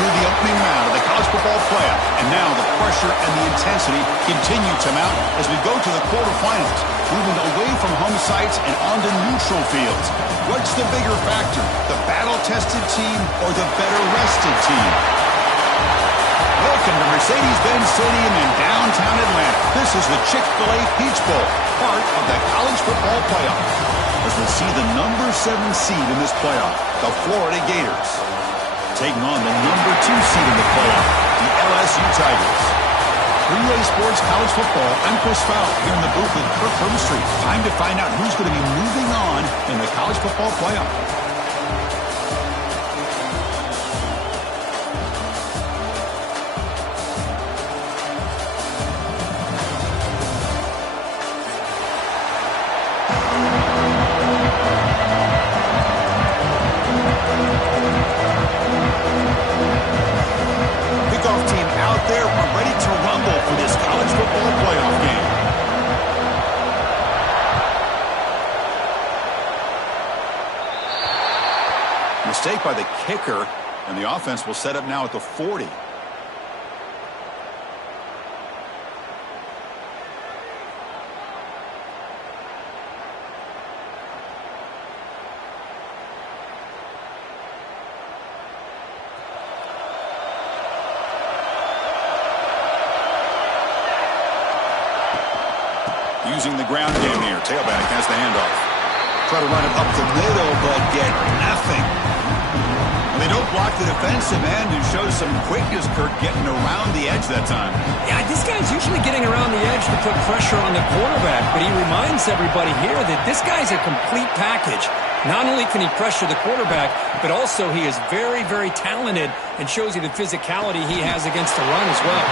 through the opening round of the college football playoff. And now the pressure and the intensity continue to mount as we go to the quarterfinals, moving away from home sites and onto neutral fields. What's the bigger factor, the battle-tested team or the better-rested team? Welcome to Mercedes-Benz Stadium in downtown Atlanta. This is the Chick-fil-A Peach Bowl, part of the college football playoff. As we see the number 7 seed in this playoff, the Florida Gators, taking on the number 2 seed in the playoff, the LSU Tigers. 3A Sports College Football, I'm Chris Fowler here in the booth with Kirk Hermstreet. Time to find out who's going to be moving on in the college football playoff. Mistake by the kicker, and the offense will set up now at the 40. Using the ground game here. Tailback has the handoff. Try to run it up the middle, but get nothing. They don't block the defensive end, who shows some quickness, Kirk, getting around the edge that time. Yeah, this guy's usually getting around the edge to put pressure on the quarterback, but he reminds everybody here that this guy's a complete package. Not only can he pressure the quarterback, but also he is very, very talented and shows you the physicality he has against the run as well.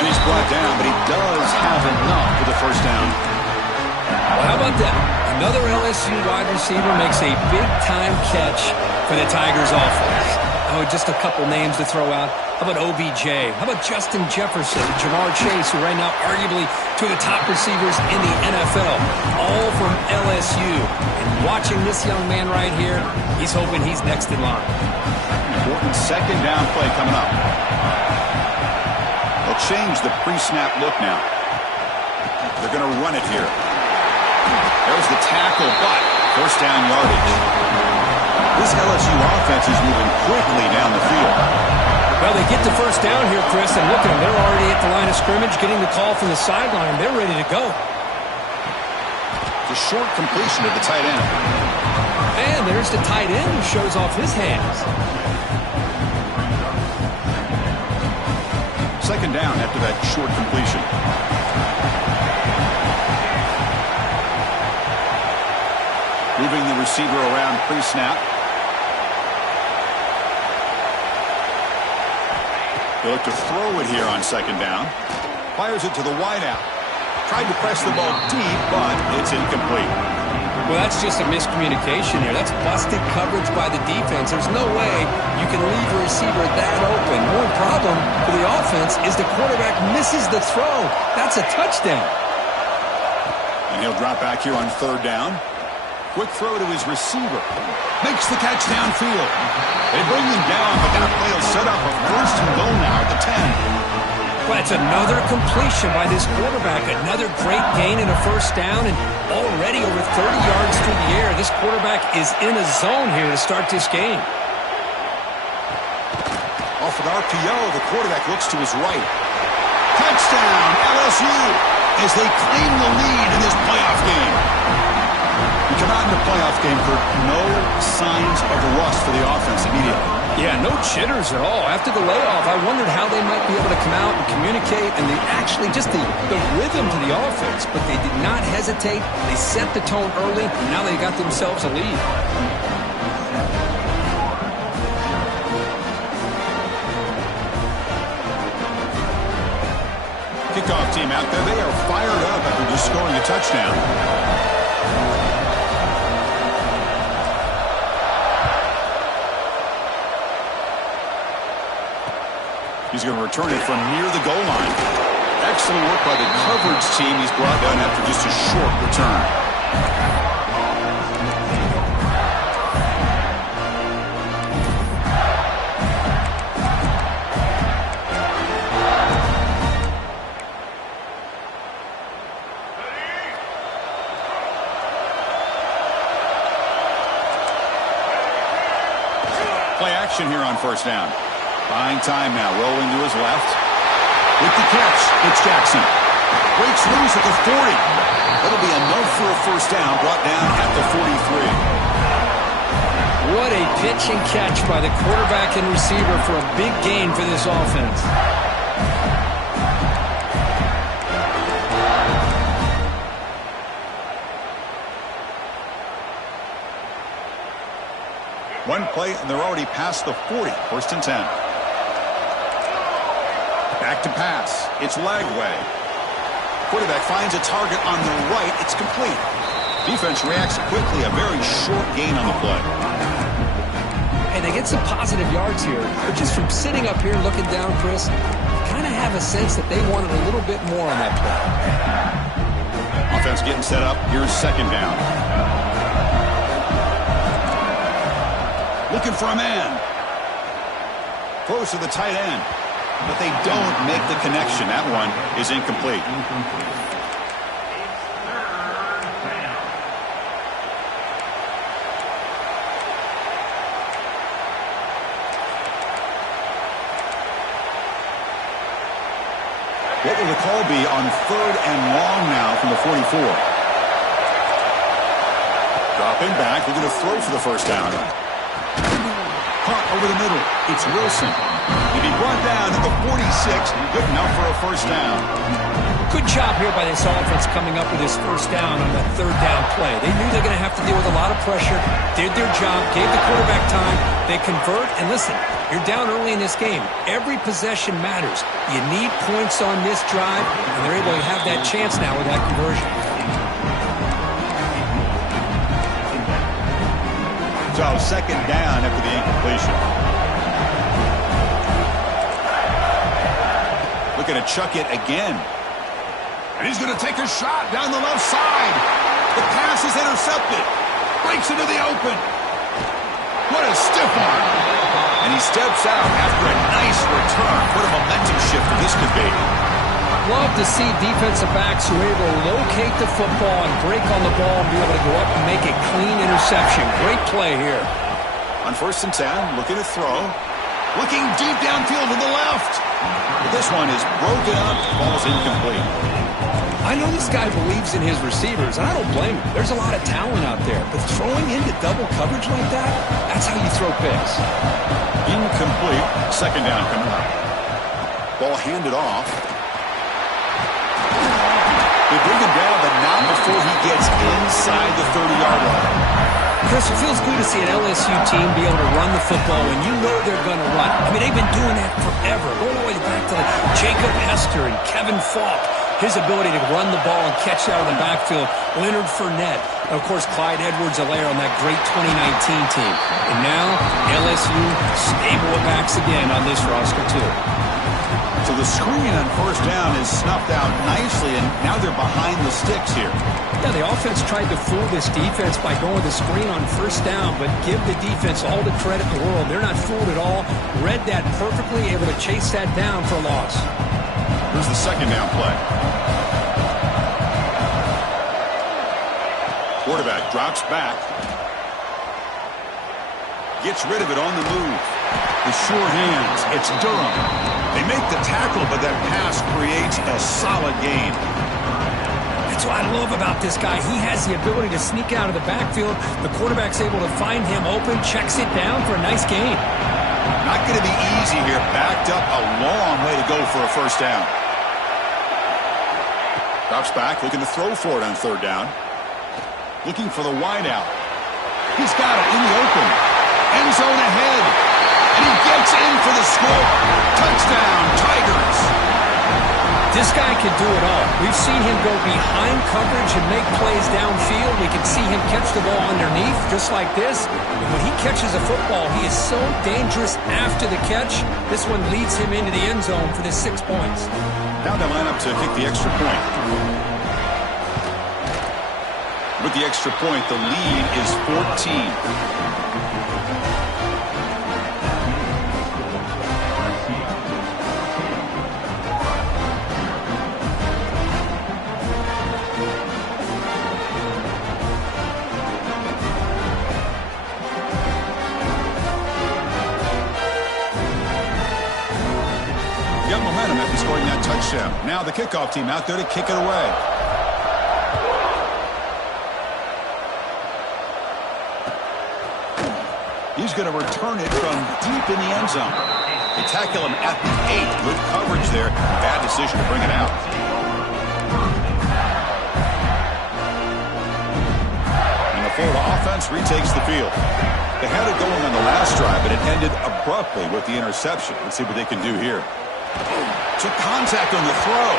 And he's brought down, but he does have enough for the first down. Well, how about that? Another LSU wide receiver makes a big-time catch for the Tigers offense. Oh, just a couple names to throw out. How about OBJ? How about Justin Jefferson, Jamar Chase, who right now arguably two of the top receivers in the NFL, all from LSU. And watching this young man right here, he's hoping he's next in line. Important second down play coming up. They'll change the pre-snap look now. They're going to run it here. There's the tackle, but first down yardage. This LSU offense is moving quickly down the field. Well, they get the first down here, Chris, and look at them. They're already at the line of scrimmage, getting the call from the sideline. They're ready to go. The short completion to the tight end. And there's the tight end who shows off his hands. Second down after that short completion. Moving the receiver around pre-snap. They look to throw it here on second down. Fires it to the wideout. Tried to press the ball deep, but it's incomplete. Well, that's just a miscommunication here. That's busted coverage by the defense. There's no way you can leave a receiver that open. One problem for the offense is the quarterback misses the throw. That's a touchdown. And he'll drop back here on third down. Quick throw to his receiver. Makes the catch downfield. They bring him down, but that play will set up a first and goal now at the 10. Well, it's another completion by this quarterback. Another great gain in a first down, and already over 30 yards through the air. This quarterback is in a zone here to start this game. Off an RPO, the quarterback looks to his right. Touchdown, LSU, as they claim the lead in this playoff game. We come out in the playoff game for no signs of rust for the offense immediately. Yeah, no jitters at all. After the layoff, I wondered how they might be able to come out and communicate, and just the rhythm to the offense. But they did not hesitate. They set the tone early, and now they got themselves a lead. Kickoff team out there. They are fired up after just scoring a touchdown. He's going to return it from near the goal line. Excellent work by the coverage team. He's brought down after just a short return. action here on first down. Buying time now, rolling to his left. With the catch, it's Jackson. Breaks loose at the 40. That'll be enough for a first down, brought down at the 43. What a pitch and catch by the quarterback and receiver for a big gain for this offense. One play, and they're already past the 40. First and 10. Back to pass. It's Lagway. Quarterback finds a target on the right. It's complete. Defense reacts quickly. A very short gain on the play. And they get some positive yards here. But just from sitting up here looking down, Chris, kind of have a sense that they wanted a little bit more on that play. Offense getting set up. Here's second down. Looking for a man. Close to the tight end. But they don't make the connection. That one is incomplete. What will the call be on third and long now from the 44? Dropping back. They're going to throw for the first down. Caught over the middle. It's Wilson. He'll be brought down at the 46. Good enough for a first down. Good job here by this offense coming up with this first down on that third down play. They knew they're going to have to deal with a lot of pressure. Did their job. Gave the quarterback time. They convert. And listen, you're down early in this game. Every possession matters. You need points on this drive. And they're able to have that chance now with that conversion. So second down after the incompletion. Looking to chuck it again. And he's going to take a shot down the left side. The pass is intercepted. Breaks into the open. What a stiff arm. And he steps out after a nice return. What a momentum shifter this could be. Love to see defensive backs who are able to locate the football and break on the ball and be able to go up and make a clean interception. Great play here. On first and 10, looking to throw. Looking deep downfield to the left. But this one is broken up. Ball's incomplete. I know this guy believes in his receivers, and I don't blame him. There's a lot of talent out there. But throwing into double coverage like that, that's how you throw picks. Incomplete. Second down coming up. Ball handed off. They bring him down, but not before he gets inside the 30-yard line. Chris, it feels good to see an LSU team be able to run the football when you know they're going to run. I mean, they've been doing that forever, going all the way back to like Jacob Hester and Kevin Falk. His ability to run the ball and catch out of the backfield. Leonard Fournette. And, of course, Clyde Edwards-Helaire on that great 2019 team. And now, LSU stable of backs again on this roster, too. So the screen on first down is snuffed out nicely, and now they're behind the sticks here. Yeah, the offense tried to fool this defense by going with the screen on first down, but give the defense all the credit in the world. They're not fooled at all. Read that perfectly, able to chase that down for a loss. Here's the second down play. Quarterback drops back. Gets rid of it on the move. The sure hands. It's Durham. They make the tackle, but that pass creates a solid gain. That's what I love about this guy. He has the ability to sneak out of the backfield. The quarterback's able to find him open, checks it down for a nice gain. Not going to be easy here. Backed up a long way to go for a first down. Drops back, looking to throw for it on third down. Looking for the wideout. He's got it in the open. End zone ahead. And he gets in for the score. Touchdown, Tigers. This guy can do it all. We've seen him go behind coverage and make plays downfield. We can see him catch the ball underneath, just like this. And when he catches a football, he is so dangerous after the catch. This one leads him into the end zone for the 6 points. Now they line up to kick the extra point. With the extra point, the lead is 14. Now the kickoff team out there to kick it away. He's going to return it from deep in the end zone. They tackle him at the 8. Good coverage there. Bad decision to bring it out. And the Florida offense retakes the field. They had it going on the last drive, but it ended abruptly with the interception. Let's see what they can do here. Took contact on the throw,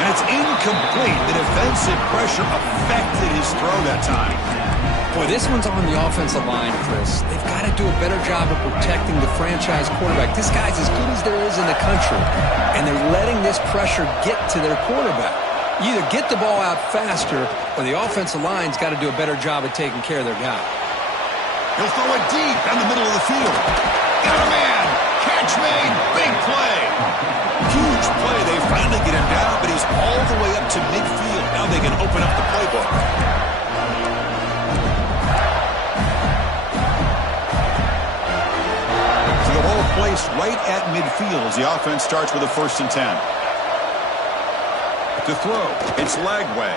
and it's incomplete. The defensive pressure affected his throw that time. Boy, this one's on the offensive line, Chris. They've got to do a better job of protecting the franchise quarterback. This guy's as good as there is in the country, and they're letting this pressure get to their quarterback. You either get the ball out faster, or the offensive line's got to do a better job of taking care of their guy. He'll throw it deep down the middle of the field. Got a man. Catch made. Big play. Huge play. They finally get him down, but he's all the way up to midfield. Now they can open up the playbook. So the ball placed right at midfield as the offense starts with a 1st and 10. To throw, it's Lagway.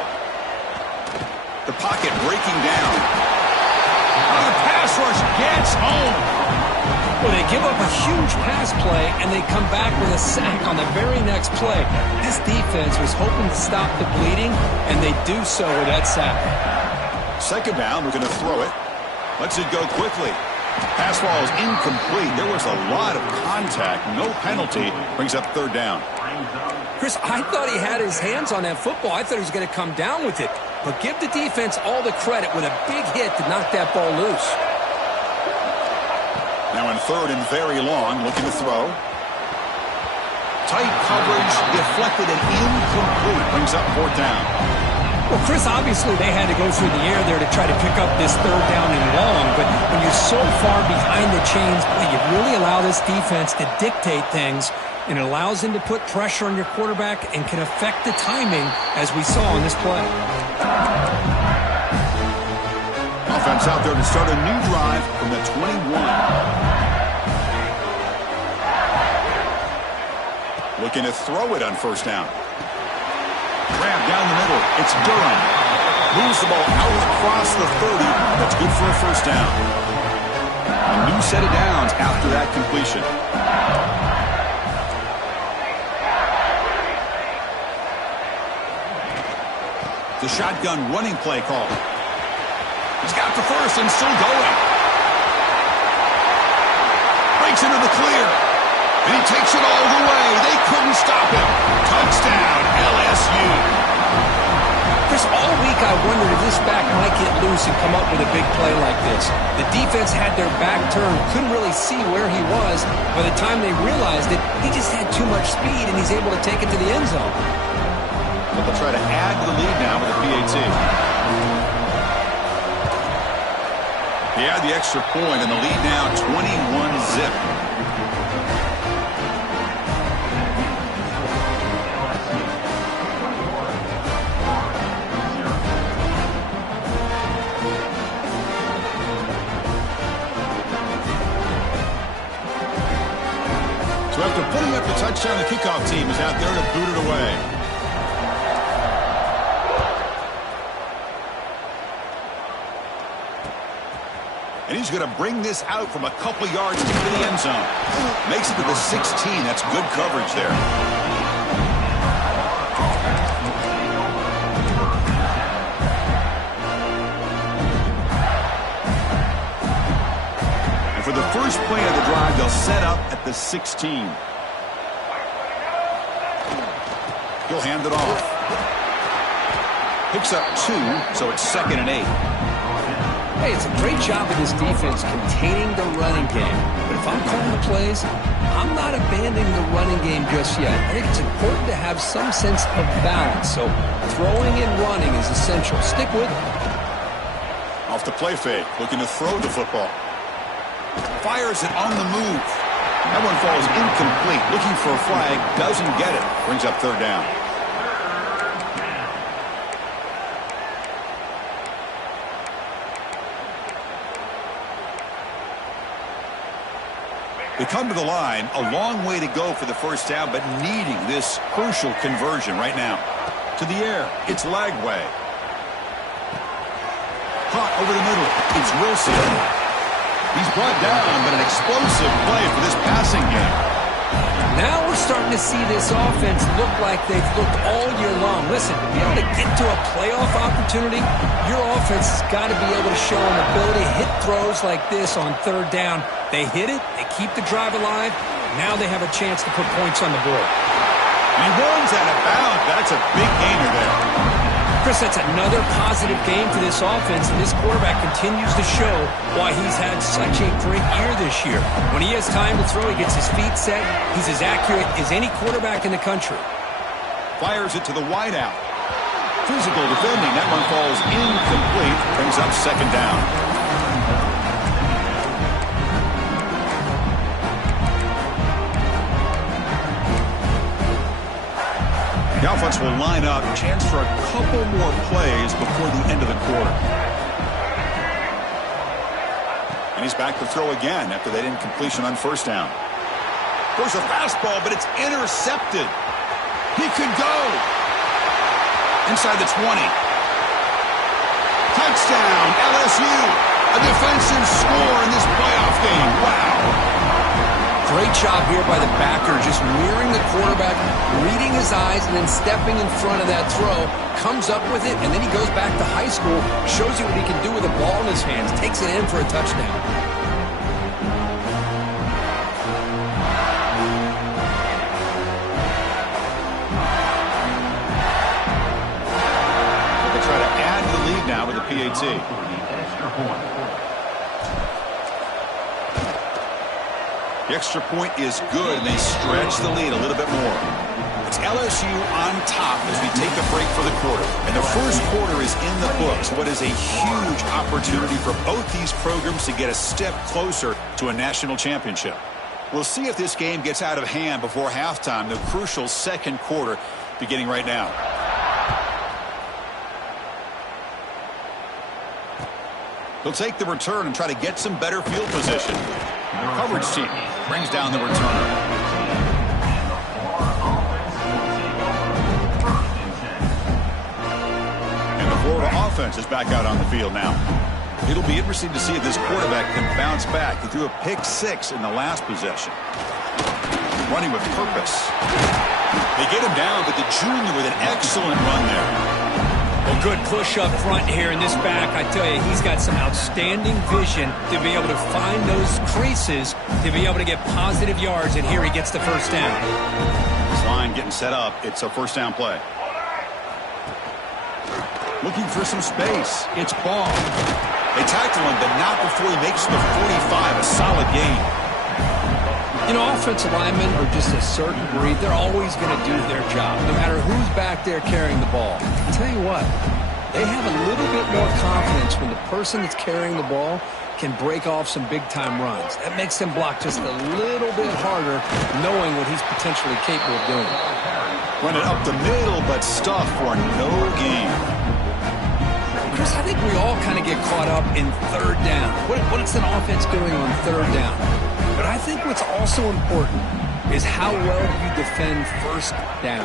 The pocket breaking down. The pass rush gets home. Well, they give up a huge pass play, and they come back with a sack on the very next play. This defense was hoping to stop the bleeding, and they do so with that sack. 2nd down, we're going to throw it. Lets it go quickly. Pass ball is incomplete. There was a lot of contact. No penalty. Brings up 3rd down. Chris, I thought he had his hands on that football. I thought he was going to come down with it. But give the defense all the credit with a big hit to knock that ball loose. Now in 3rd and very long, looking to throw. Tight coverage, deflected and incomplete. Brings up 4th down. Well, Chris, obviously they had to go through the air there to try to pick up this 3rd down and long. But when you're so far behind the chains, boy, you really allow this defense to dictate things. And it allows them to put pressure on your quarterback and can affect the timing, as we saw on this play. Offense out there to start a new drive from the 21. Looking to throw it on 1st down. Grab down the middle. It's Durham. Moves the ball out across the 30. That's good for a 1st down. A new set of downs after that completion. The shotgun running play call. He's got the 1st and still going. Breaks into the clear. And he takes it all the way. They couldn't stop him. Touchdown, LSU. Chris, all week I wondered if this back might get loose and come up with a big play like this. The defense had their back turned, couldn't really see where he was. By the time they realized it, he just had too much speed, and he's able to take it to the end zone. But they'll try to add to the lead now with a PAT. They add the extra point, and the lead now 21-zip. So after putting up the touchdown, the kickoff team is out there to boot it away. And he's going to bring this out from a couple yards into the end zone. Makes it to the 16. That's good coverage there. And for the first play of the drive, they'll set up at the 16. He'll hand it off. Picks up 2, so it's 2nd and 8. Hey, it's a great job of this defense containing the running game. But if I'm calling the plays, I'm not abandoning the running game just yet. I think it's important to have some sense of balance. So throwing and running is essential. Stick with it. Off the play fake, looking to throw the football. Fires it on the move. That one falls incomplete. Looking for a flag, doesn't get it. Brings up 3rd down. They come to the line, a long way to go for the first down, but needing this crucial conversion right now. To the air, it's Lagway. Caught over the middle, it's Wilson. He's brought down, but an explosive play for this passing game. Now we're starting to see this offense look like they've looked all year long. Listen, to be able to get to a playoff opportunity, your offense has got to be able to show an ability to hit throws like this on third down. They hit it, they keep the drive alive, now they have a chance to put points on the board. He runs out of bounds. That's a big gainer there. Chris, that's another positive game for this offense, and this quarterback continues to show why he's had such a great year this year. When he has time to throw, he gets his feet set. He's as accurate as any quarterback in the country. Fires it to the wideout. Physical defending. That one falls incomplete. Brings up second down. The offense will line up. Chance for a couple more plays before the end of the quarter. And he's back to throw again after that incompletion on first down. There's a fastball, but it's intercepted. He could go. Inside the 20. Touchdown, LSU. A defensive score in this playoff game. Wow. Great job here by the backer, just mirroring the quarterback, reading his eyes, and then stepping in front of that throw, comes up with it, and then he goes back to high school, shows you what he can do with the ball in his hands, takes it in for a touchdown. They try to add to the lead now with the PAT. The extra point is good, and they stretch the lead a little bit more. It's LSU on top as we take a break for the quarter. And the first quarter is in the books. What is a huge opportunity for both these programs to get a step closer to a national championship. We'll see if this game gets out of hand before halftime, the crucial second quarter beginning right now. They'll take the return and try to get some better field position. Coverage team brings down the returner. And the Florida offense is back out on the field now. It'll be interesting to see if this quarterback can bounce back. He threw a pick 6 in the last possession. Running with purpose. They get him down, but the junior with an excellent run there. Well, good push up front here in this back. I tell you, he's got some outstanding vision to be able to find those creases, to be able to get positive yards, and here he gets the first down. This line getting set up. It's a first down play. Looking for some space. It's Ball. They tackle him, but not before he makes the 45. A solid gain. You know, offensive linemen are just a certain breed. They're always going to do their job, no matter who's back there carrying the ball. I'll tell you what, they have a little bit more confidence when the person that's carrying the ball can break off some big-time runs. That makes them block just a little bit harder, knowing what he's potentially capable of doing. Run it up the middle, but stuff for no gain. Chris, I think we all kind of get caught up in third down. What is an offense doing on third down? But I think what's also important is how well you defend first down.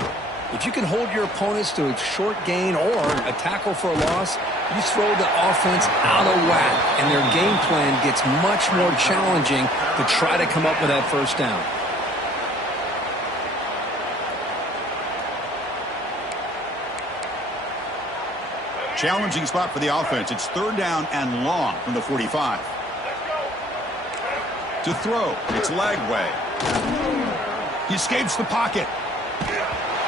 If you can hold your opponents to a short gain or a tackle for a loss, you throw the offense out of whack, and their game plan gets much more challenging to try to come up with that first down. Challenging spot for the offense. It's third down and long from the 45. To throw, it's Lagway. He escapes the pocket.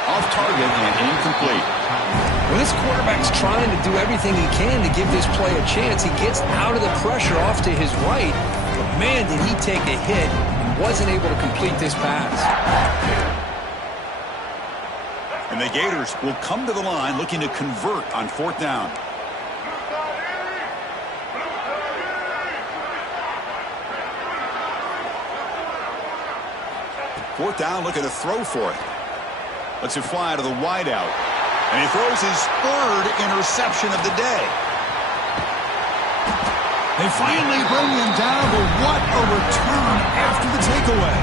Off target and incomplete. When this quarterback's trying to do everything he can to give this play a chance, he gets out of the pressure off to his right. But man, did he take a hit and wasn't able to complete this pass. And the Gators will come to the line looking to convert on fourth down. Fourth down, look at a throw for it. Lets it fly to the wideout. And he throws his third interception of the day. They finally bring him down, but what a return after the takeaway.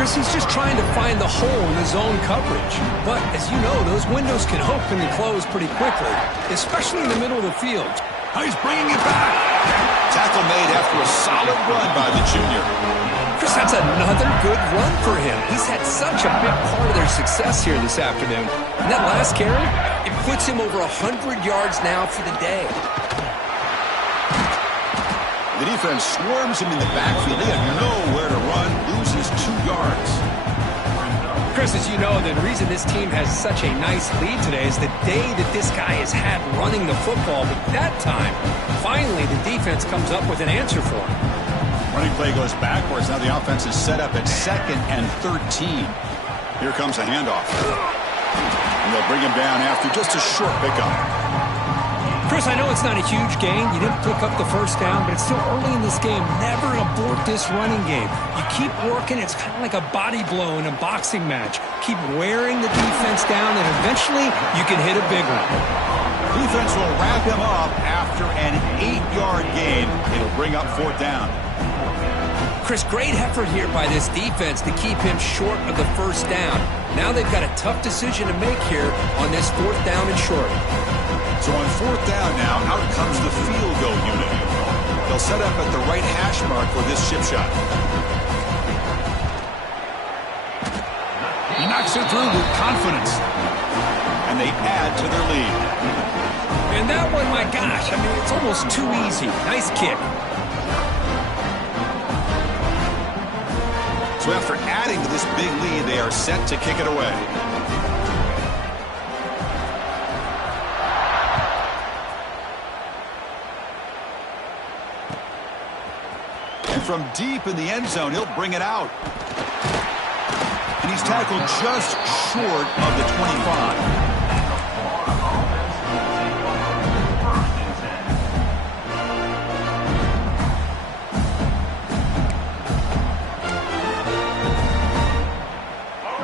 Chris, he's just trying to find the hole in the zone coverage. But, as you know, those windows can open and close pretty quickly, especially in the middle of the field. He's bringing it back. Tackle made after a solid run by the junior. Chris, that's another good run for him. He's had such a big part of their success here this afternoon. And that last carry, it puts him over 100 yards now for the day. The defense swarms him in the backfield. They have nowhere to run, loses 2 yards. Chris, as you know, the reason this team has such a nice lead today is the day that this guy has had running the football. But that time, finally, the defense comes up with an answer for him. Running play goes backwards. Now the offense is set up at 2nd and 13. Here comes a handoff. And they'll bring him down after just a short pickup. Chris, I know it's not a huge gain. You didn't pick up the first down, but it's still early in this game. Never abort this running game. You keep working. It's kind of like a body blow in a boxing match. Keep wearing the defense down, and eventually you can hit a big one. Defense will wrap him up after an 8-yard gain. It'll bring up 4th down. Chris, great effort here by this defense to keep him short of the first down. Now they've got a tough decision to make here on this 4th down and short. So on 4th down now, out comes the field goal unit. They'll set up at the right hash mark for this chip shot. He knocks it through with confidence. And they add to their lead. And that one, my gosh, I mean, it's almost too easy. Nice kick. So after adding to this big lead, they are set to kick it away. And from deep in the end zone, he'll bring it out. And he's tackled just short of the 25.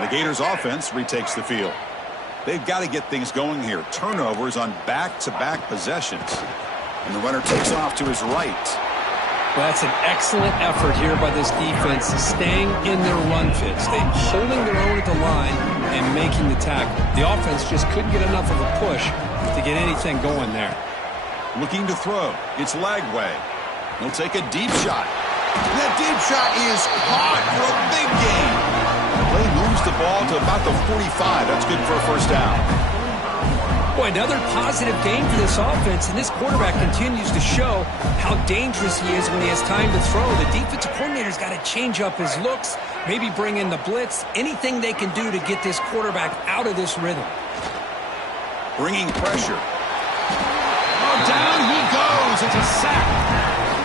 The Gators offense retakes the field. They've got to get things going here. Turnovers on back-to-back possessions. And the runner takes off to his right. Well, that's an excellent effort here by this defense, staying in their run fits. They're holding their own at the line and making the tackle. The offense just couldn't get enough of a push to get anything going there. Looking to throw. It's Lagway. He'll take a deep shot. That deep shot is caught for a big gain. Play moves the ball to about the 45. That's good for a first down. Boy, another positive game for this offense, and this quarterback continues to show how dangerous he is when he has time to throw. The defensive coordinator's got to change up his looks, maybe bring in the blitz, anything they can do to get this quarterback out of this rhythm. Bringing pressure. Oh, down he goes. It's a sack.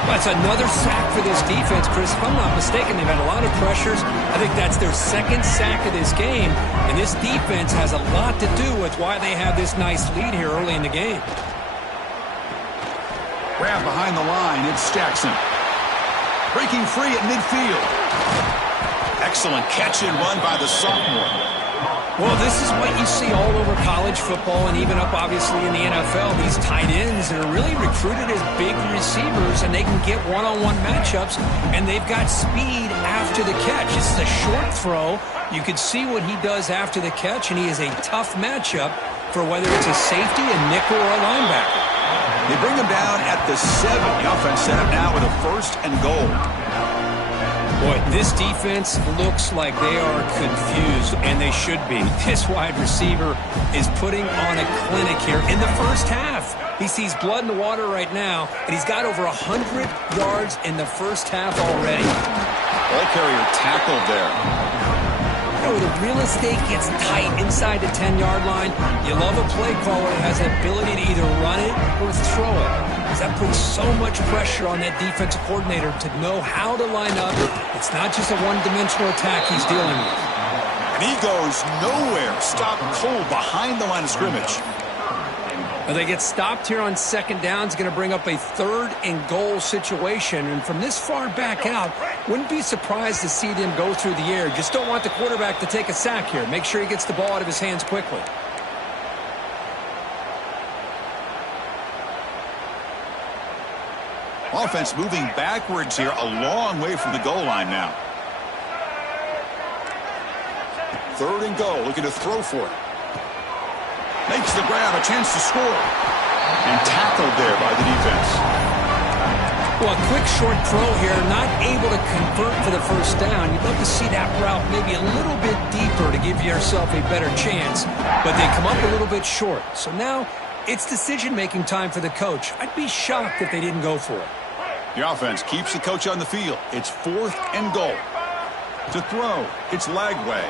That's another sack for this defense, Chris. If I'm not mistaken, they've had a lot of pressures. I think that's their 2nd sack of this game. And this defense has a lot to do with why they have this nice lead here early in the game. Grab behind the line. It's Jackson. Breaking free at midfield. Excellent catch and run by the sophomore. Well, this is what you see all over college football and even up, obviously, in the NFL. These tight ends are really recruited as big receivers, and they can get one-on-one matchups, and they've got speed after the catch. This is a short throw. You can see what he does after the catch, and he is a tough matchup for whether it's a safety, a nickel, or a linebacker. They bring him down at the 7. The offense set up now with a 1st and goal. Boy, this defense looks like they are confused, and they should be. This wide receiver is putting on a clinic here in the first half. He sees blood in the water right now, and he's got over 100 yards in the first half already. Ball carrier tackled there. You know, the real estate gets tight inside the 10-yard line. You love a play caller that has the ability to either run it or throw it. That puts so much pressure on that defensive coordinator to know how to line up. It's not just a one-dimensional attack he's dealing with. And he goes nowhere. Stopped cold behind the line of scrimmage. Now they get stopped here on 2nd down. It's going to bring up a 3rd and goal situation. And from this far back out, wouldn't be surprised to see them go through the air. Just don't want the quarterback to take a sack here. Make sure he gets the ball out of his hands quickly. Offense moving backwards here, a long way from the goal line now. 3rd and goal, looking to throw for it. Makes the grab, a chance to score. And tackled there by the defense. Well, a quick short throw here, not able to convert for the first down. You'd love to see that route maybe a little bit deeper to give yourself a better chance, but they come up a little bit short. So now it's decision-making time for the coach. I'd be shocked if they didn't go for it. The offense keeps the coach on the field. It's 4th and goal. To throw, it's Lagway.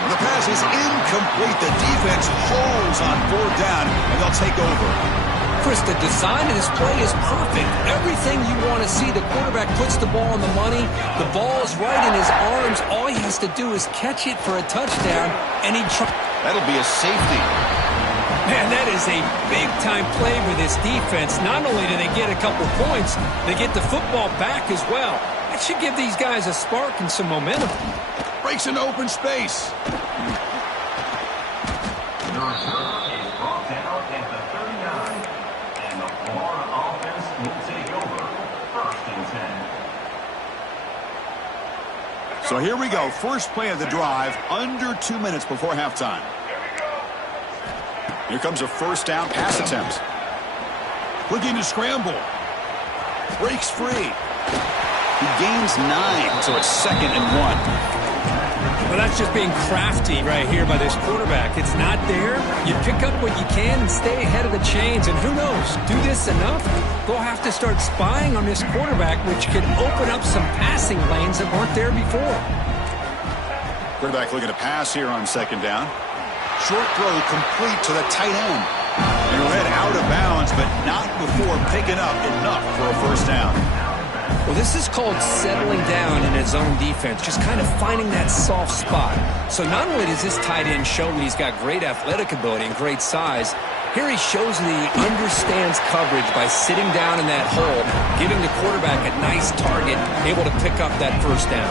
The pass is incomplete. The defense holds on 4th down, and they'll take over. Chris, the design of this play is perfect. Everything you want to see. The quarterback puts the ball on the money. The ball is right in his arms. All he has to do is catch it for a touchdown, and that'll be a safety. Man, that is a big-time play for this defense. Not only do they get a couple points, they get the football back as well. That should give these guys a spark and some momentum. Breaks into open space. So here we go. First play of the drive, under 2 minutes before halftime. Here comes a first down pass attempt. Looking to scramble. Breaks free. He gains 9, so it's 2nd and 1. Well, that's just being crafty right here by this quarterback. It's not there. You pick up what you can and stay ahead of the chains. And who knows, do this enough, they'll have to start spying on this quarterback, which could open up some passing lanes that weren't there before. Quarterback looking to pass here on 2nd down. Short throw complete to the tight end. And read out of bounds, but not before picking up enough for a first down. Well, this is called settling down in his own defense, just kind of finding that soft spot. So not only does this tight end show that he's got great athletic ability and great size, here he shows that he understands coverage by sitting down in that hole, giving the quarterback a nice target, able to pick up that first down.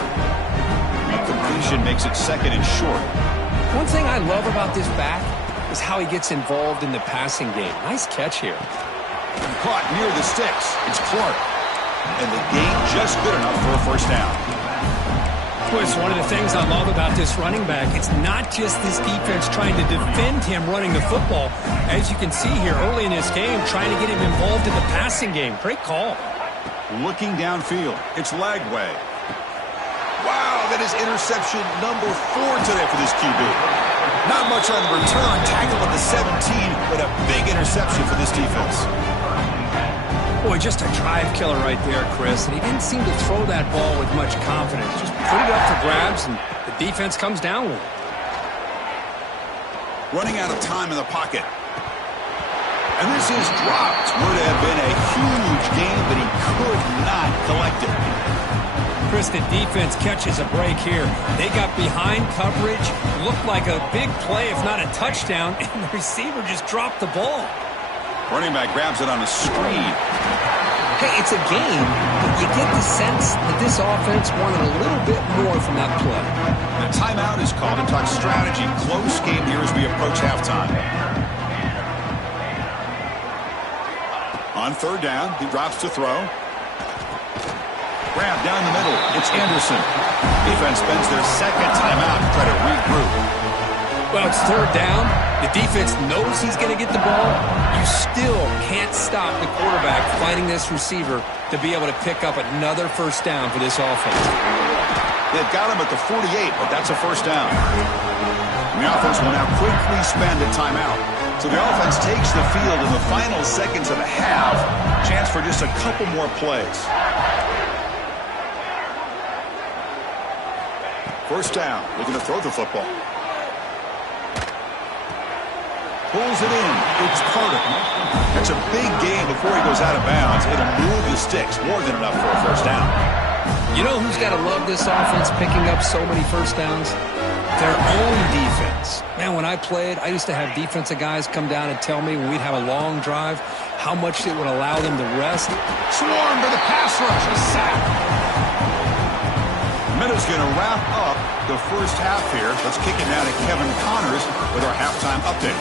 A completion makes it 2nd and short. One thing I love about this back is how he gets involved in the passing game. Nice catch here. Caught near the sticks. It's Clark. And the gain just good enough for a first down. Well, it's one of the things I love about this running back. It's not just this defense trying to defend him running the football. As you can see here early in this game, trying to get him involved in the passing game. Great call. Looking downfield, it's Lagway. Wow, that is interception number 4 today for this QB. Not much on the return, tackle at the 17, but a big interception for this defense. Boy, just a drive killer right there, Chris. And he didn't seem to throw that ball with much confidence. Just put it up for grabs, and the defense comes down with it. Running out of time in the pocket. And this is dropped. Would have been a huge game, but he could not collect it. Chris, the defense catches a break here. They got behind coverage, looked like a big play, if not a touchdown, and the receiver just dropped the ball. Running back grabs it on a screen. Hey, it's a game, but you get the sense that this offense wanted a little bit more from that play. The timeout is called to talk strategy. Close game here as we approach halftime. On 3rd down, he drops to throw. Grab down the middle. It's Anderson. Defense spends their 2nd timeout to try to regroup. Well, it's 3rd down. The defense knows he's going to get the ball. You still can't stop the quarterback finding this receiver to be able to pick up another first down for this offense. They've got him at the 48, but that's a first down. And the offense will now quickly spend a timeout. So the offense takes the field in the final seconds of the half. Chance for just a couple more plays. First down, looking to throw the football. Pulls it in. It's Carter. That's a big game before he goes out of bounds. It'll move the sticks. More than enough for a first down. You know who's got to love this offense picking up so many first downs? Their own defense. Man, when I played, I used to have defensive guys come down and tell me when we'd have a long drive how much it would allow them to rest. Swarm to the pass rush. A sack. Minutes going to wrap up the first half here. Let's kick it now to Kevin Connors with our halftime update.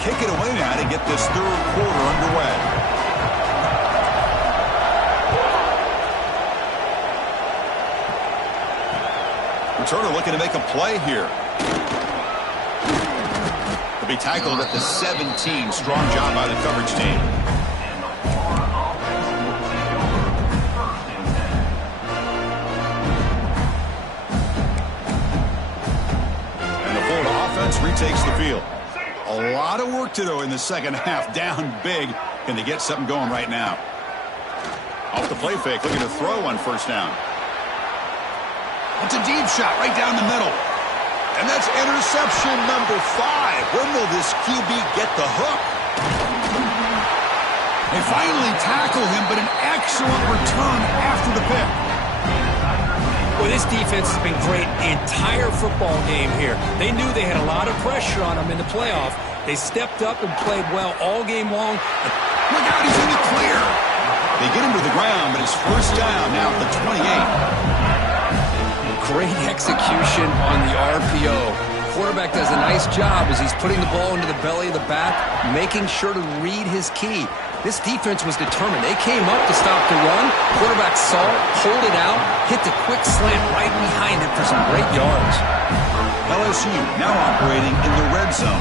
kick it away now to get this third quarter underway. Returner looking to make a play here. He'll be tackled at the 17. Strong job by the coverage team. And the Florida offense retakes the field. A lot of work to do in the second half. Down big. Can they get something going right now? Off the play fake, looking to throw on first down. It's a deep shot right down the middle. And that's interception number 5. When will this QB get the hook? They finally tackle him, but an excellent return after the pick. Well, this defense has been great the entire football game here. They knew they had a lot of pressure on them in the playoff. They stepped up and played well all game long. Look out, he's in the clear. They get him to the ground, but it's first down now at the 28. Great execution on the RPO. Quarterback does a nice job as he's putting the ball into the belly of the back, making sure to read his key. This defense was determined. They came up to stop the run. Quarterback saw it, pulled it out, hit the quick slant right behind it for some great yards. LSU now operating in the red zone.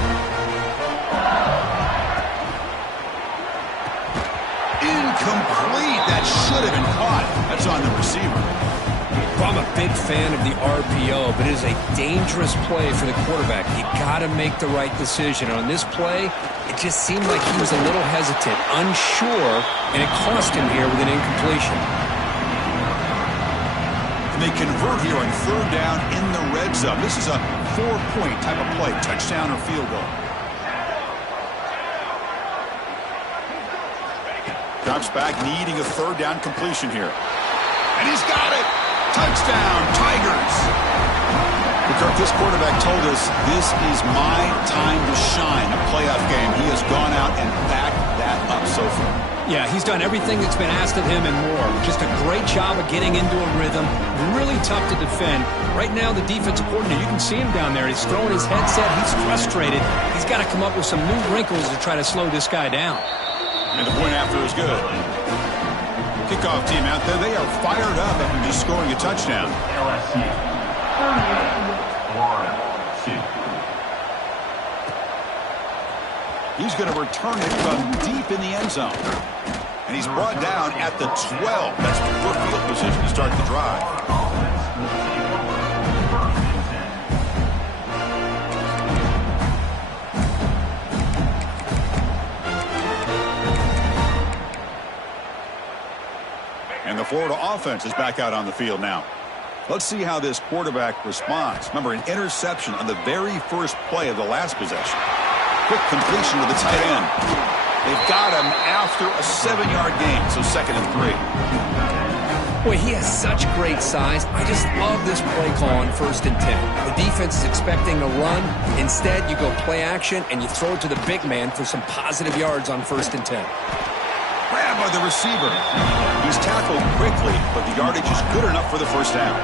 Incomplete. That should have been caught. That's on the receiver. Well, I'm a big fan of the RPO, but it is a dangerous play for the quarterback. You got to make the right decision. On this play, it just seemed like he was a little hesitant, unsure, and it cost him here with an incompletion. And they convert here on third down in the red zone. This is a 4-point type of play, touchdown or field goal. Drops back, needing a third down completion here. And he's got it! Touchdown, Tigers! Kirk, this quarterback told us this is my time to shine, a playoff game. He has gone out and backed that up so far. Yeah, he's done everything that's been asked of him and more. Just a great job of getting into a rhythm. Really tough to defend. Right now, the defensive coordinator, you can see him down there. He's throwing his headset. He's frustrated. He's got to come up with some new wrinkles to try to slow this guy down. And the point after is good. Kickoff team out there, they are fired up after just scoring a touchdown. LSU, 38-2. He's going to return it from deep in the end zone. And he's brought down at the 12. That's good field position to start the drive. And the Florida offense is back out on the field now. Let's see how this quarterback responds. Remember, an interception on the very first play of the last possession. Quick completion to the tight end. They've got him after a 7-yard gain, so 2nd and 3. Boy, he has such great size. I just love this play call on 1st and 10. The defense is expecting a run. Instead, you go play action, and you throw it to the big man for some positive yards on 1st and 10. Grab by the receiver. He's tackled quickly, but the yardage is good enough for the first down.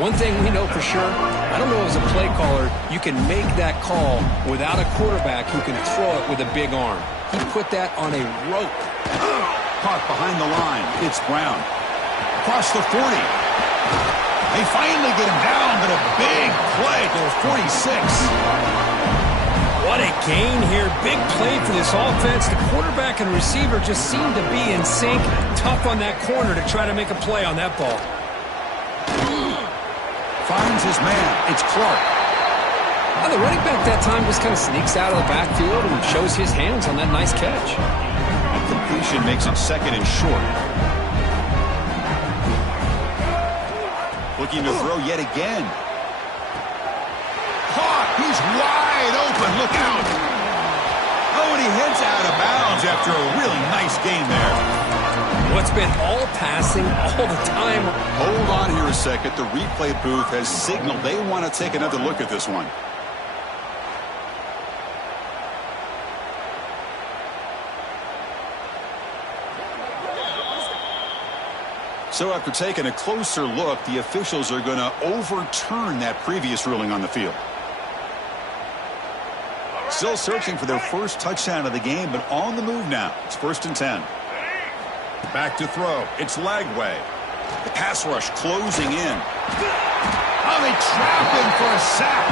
One thing we know for sure, I don't know as a play caller, you can make that call without a quarterback who can throw it with a big arm. He put that on a rope. Caught behind the line. It's Brown. Across the 40. They finally get him down, but a big play to the 46. What a gain here. Big play for this offense. The quarterback and receiver just seem to be in sync. Tough on that corner to try to make a play on that ball. Finds his man. It's Clark. Now the running back that time just kind of sneaks out of the backfield and shows his hands on that nice catch. A completion makes it 2nd and short. Looking to throw yet again. He's wide open. Look out. Oh, and he heads out of bounds after a really nice game there. Well, it's been all passing all the time. Hold on here a second. The replay booth has signaled they want to take another look at this one. So after taking a closer look, the officials are going to overturn that previous ruling on the field. Still searching for their first touchdown of the game, but on the move now. It's 1st and 10. Back to throw. It's Lagway. The pass rush closing in. Oh, they trap him for a sack.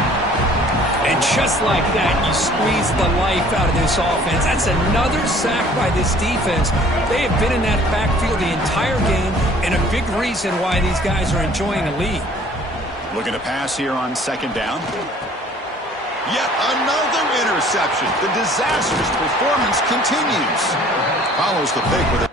And just like that, you squeeze the life out of this offense. That's another sack by this defense. They have been in that backfield the entire game, and a big reason why these guys are enjoying the lead. Looking to pass here on 2nd down. Yet another interception. The disastrous performance continues. Follows the pick with a